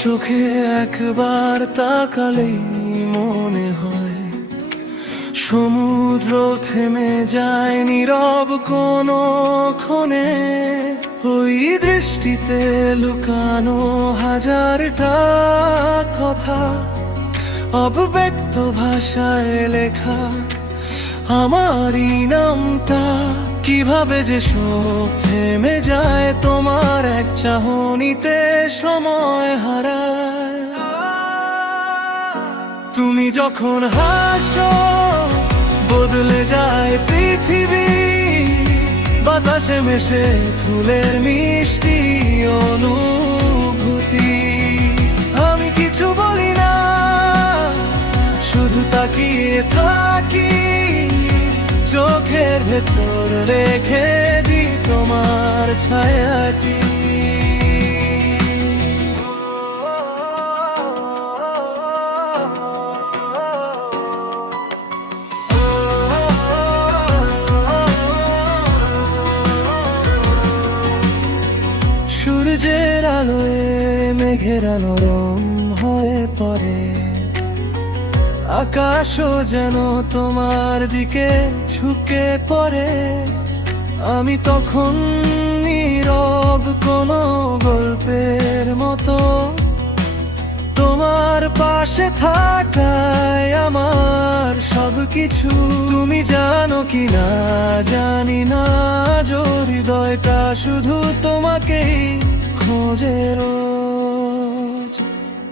চোখে একবার তাকালেই মনে হয় সমুদ্র থেমে যায় নীরব কোনো ক্ষণে। ওই দৃষ্টিতে লুকানো হাজারটা কথা, অব্যক্ত ভাষায় লেখা আমারই নামটা। কিভাবে যে সব থেমে যায় তোমার এক চাহনিতে সময় হারায়। তুমি যখন হাসো বদলে যায় পৃথিবী, বাতাসে মেশে ফুলের মিষ্টি অনুভূতি। আমি কিছু বলি না, শুধু তাকিয়ে থাকি, চোখের ভেতর রেখে দি তোমার ছায়াটি। সূর্যের আলোয় মেঘেরা নরম হয়ে পড়ে, আকাশও যেন তোমার দিকে ঝুঁকে পড়ে। আমি তখন নীরব কোনো গল্পের মতো, তোমার পাশে থাকায় আমার সবকিছু। তুমি জানো কি না জানি না, হৃদয়টা শুধু তোমাকেই খোঁজে রোজ।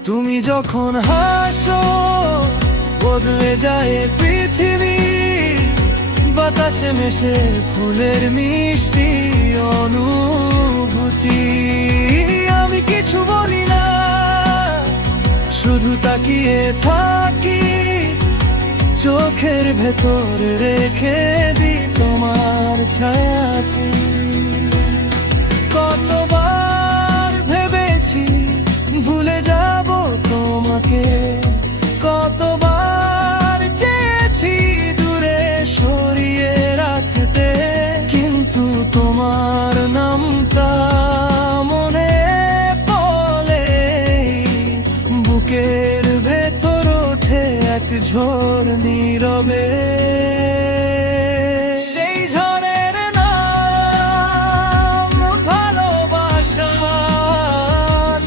তুমি যখন হাসো বদলে যায় পৃথিবী, বাতাসে মেশে ফুলের মিষ্টি অনুভূতি। আমি কিছু বলি না, শুধু তাকিয়ে থাকি, চোখের ভেতর রেখে দি তোমার ছায়াটি। কতবার ভেবেছি ভুলে যাব তোমাকে, কতবার চেয়েছি দূরে সরিয়ে রাখতে, কিন্তু তোমার নামটা মনে পড়লে বুকের ভেতর ওঠে এক ঝড় নীরবে। সেই ঝড়ের নাম ভালোবাসা,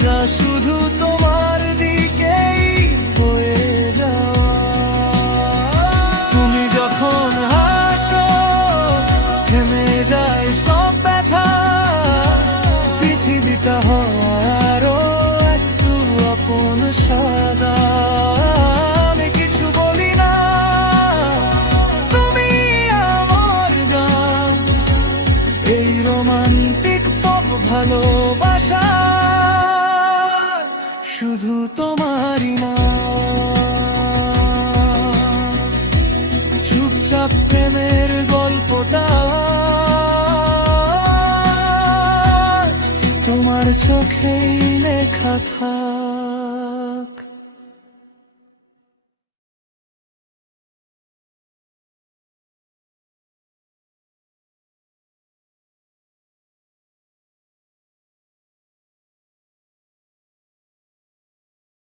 যা শুধু তোমার দিকেই বয়ে যাওয়া। তুমি যখন হাসো থেমে যায় সব ব্যথা, পৃথিবীটা হয় আরো একটু আপন সাদা। আমি কিছু বলি না, তুমি আমার গান, এই রোমান্টিক পপ ভালোবাসা শুধু তোমারই না। চুপচাপ প্রেমের গল্পটা তোমার চোখেই লেখা থাকে।